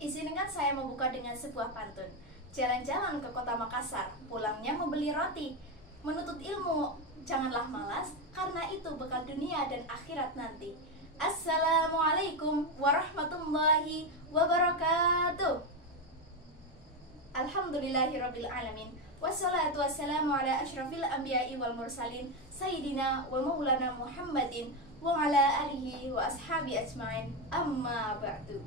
Izinkan saya membuka dengan sebuah pantun. Jalan-jalan ke kota Makassar, pulangnya membeli roti. Menuntut ilmu, janganlah malas, karena itu bekal dunia dan akhirat nanti. Assalamualaikum warahmatullahi wabarakatuh. Alhamdulillahirrabbilalamin. Wassalatu wassalamu ala ashrafil anbiya'i wal mursalin, Sayyidina wa maulana Muhammadin wa ala alihi wa ashabi ajma'in, amma ba'du.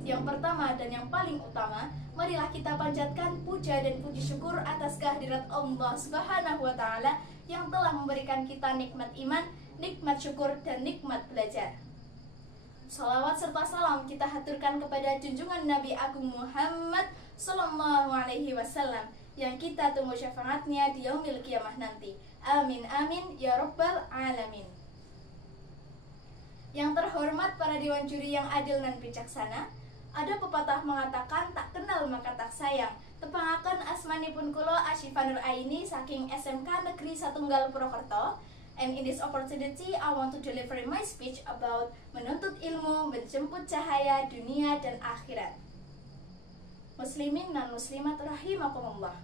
Yang pertama dan yang paling utama, marilah kita panjatkan puja dan puji syukur atas kehadirat Allah Subhanahu wa Ta'ala yang telah memberikan kita nikmat iman, nikmat syukur, dan nikmat belajar. Salawat serta salam kita haturkan kepada junjungan Nabi Agung Muhammad Sallallahu Alaihi Wasallam yang kita tunggu syafaatnya di yaumil kiamah nanti. Amin amin ya rabbal alamin. Yang terhormat para dewan juri yang adil dan bijaksana, ada pepatah mengatakan tak kenal maka tak sayang. Tepangaken asmanipun kula Asyifa Nur Aini saking SMK Negeri Satunggal Purwokerto. And in this opportunity, I want to deliver my speech about menuntut ilmu, menjemput cahaya dunia dan akhirat. Muslimin dan muslimat rahimakumullah.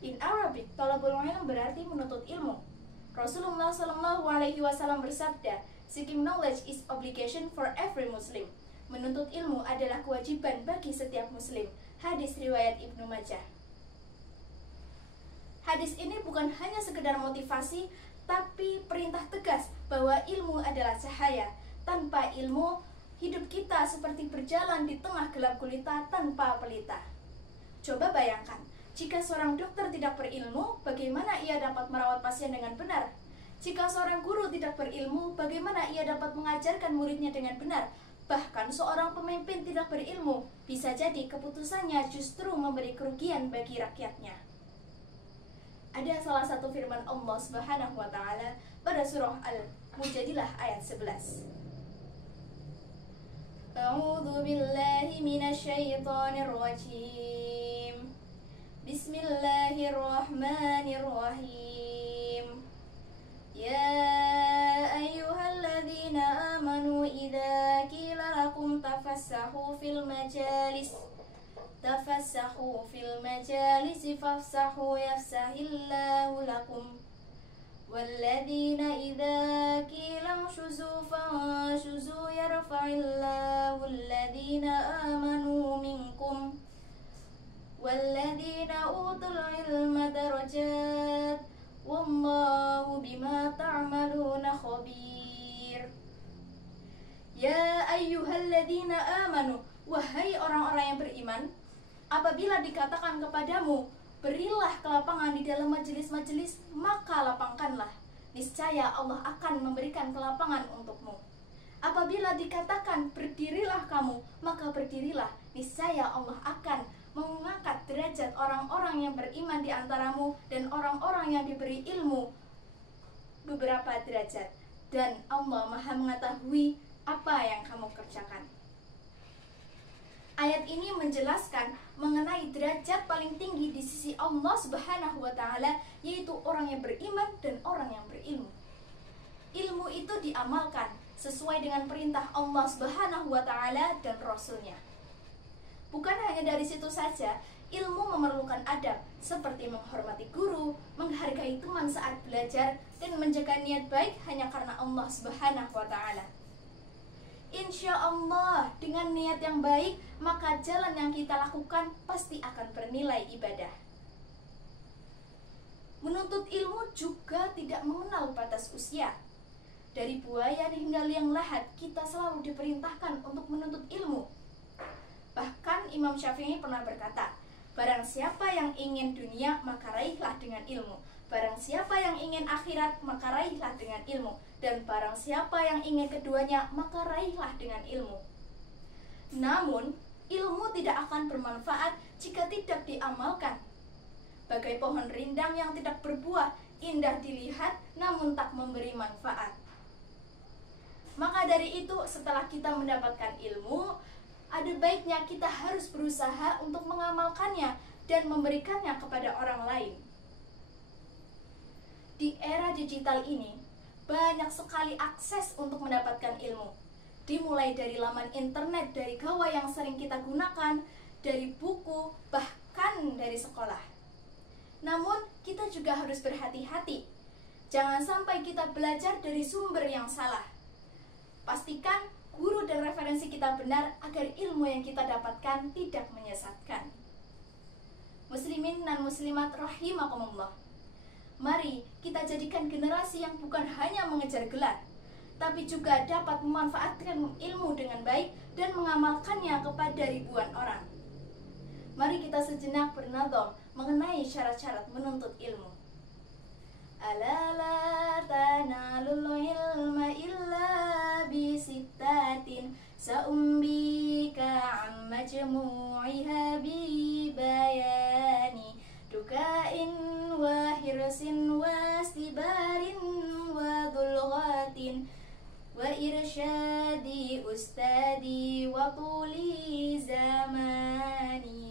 In Arabic, thalabul ilm berarti menuntut ilmu. Rasulullah Shallallahu Alaihi Wasallam bersabda, seeking knowledge is obligation for every Muslim. Menuntut ilmu adalah kewajiban bagi setiap Muslim. Hadis riwayat Ibnu Majah. Hadis ini bukan hanya sekedar motivasi, tapi perintah tegas bahwa ilmu adalah cahaya. Tanpa ilmu, hidup kita seperti berjalan di tengah gelap gulita tanpa pelita. Coba bayangkan, jika seorang dokter tidak berilmu, bagaimana ia dapat merawat pasien dengan benar? Jika seorang guru tidak berilmu, bagaimana ia dapat mengajarkan muridnya dengan benar? Bahkan seorang pemimpin tidak berilmu, bisa jadi keputusannya justru memberi kerugian bagi rakyatnya. Ada salah satu firman Allah Subhanahu wa Ta'ala pada surah Al-Mujadilah ayat 11. A'udzu billahi minasyaitonir rajim. Bismillahirrahmanirrahim. Ya ayyuhalladzina amanu idza qila lakum tafassahu fil majalis fafsahu yafsahillahu lakum walladzina idza qila shuzu fanshuzu yarfa'illahu alladzina amanu minkum walladzina utul ilma darajat wallahu bima ta'maluna khabir. Ya ayyuhalladzina amanu, wahai orang-orang yang beriman, apabila dikatakan kepadamu, berilah kelapangan di dalam majelis-majelis, maka lapangkanlah. Niscaya Allah akan memberikan kelapangan untukmu. Apabila dikatakan berdirilah kamu, maka berdirilah. Niscaya Allah akan mengangkat derajat orang-orang yang beriman di antaramu dan orang-orang yang diberi ilmu beberapa derajat. Dan Allah Maha mengetahui apa yang kamu kerjakan. Ayat ini menjelaskan mengenai derajat paling tinggi di sisi Allah Subhanahu wa Ta'ala, yaitu orang yang beriman dan orang yang berilmu. Ilmu itu diamalkan sesuai dengan perintah Allah Subhanahu wa Ta'ala dan Rasul-Nya. Bukan hanya dari situ saja, ilmu memerlukan adab seperti menghormati guru, menghargai teman saat belajar, dan menjaga niat baik hanya karena Allah Subhanahu wa Ta'ala. Insya Allah, dengan niat yang baik, maka jalan yang kita lakukan pasti akan bernilai ibadah. Menuntut ilmu juga tidak mengenal batas usia. Dari buaya hingga liang lahat, kita selalu diperintahkan untuk menuntut ilmu. Bahkan Imam Syafi'i pernah berkata, barang siapa yang ingin dunia, maka raihlah dengan ilmu. Barang siapa yang ingin akhirat, maka raihlah dengan ilmu. Dan barang siapa yang ingin keduanya, maka raihlah dengan ilmu. Namun, ilmu tidak akan bermanfaat jika tidak diamalkan. Bagai pohon rindang yang tidak berbuah, indah dilihat, namun tak memberi manfaat. Maka dari itu, setelah kita mendapatkan ilmu, ada baiknya kita harus berusaha untuk mengamalkannya dan memberikannya kepada orang lain. Di era digital ini, banyak sekali akses untuk mendapatkan ilmu. dimulai dari laman internet, dari gawai yang sering kita gunakan, dari buku, bahkan dari sekolah. Namun, kita juga harus berhati-hati. Jangan sampai kita belajar dari sumber yang salah. Pastikan guru dan referensi kita benar agar ilmu yang kita dapatkan tidak menyesatkan. Muslimin dan muslimat rahimakumullah. Mari kita jadikan generasi yang bukan hanya mengejar gelar, tapi juga dapat memanfaatkan ilmu dengan baik dan mengamalkannya kepada ribuan orang. Mari kita sejenak bernadham mengenai syarat-syarat menuntut ilmu. Ala la tanalul ilma illa bisittatin sa'umbika amma majmu'iha bi bayani dukain wa hirsin wa istibarin wa dhulghatin wa irsyadi ustadi wa tuli zamani.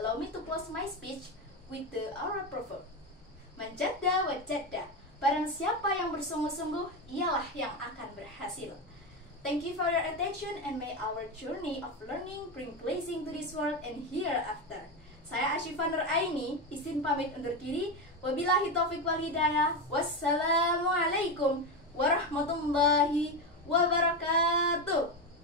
Allow me to close my speech with the Arab proverb. Man jadda wa jadda. Barang siapa yang bersungguh-sungguh, ialah yang akan berhasil. Thank you for your attention and may our journey of learning bring blessing to this world and hereafter. Saya Asyifa Nur Aini, izin pamit undur diri. Wabillahi taufiq wal hidayah. Wassalamualaikum warahmatullahi wabarakatuh.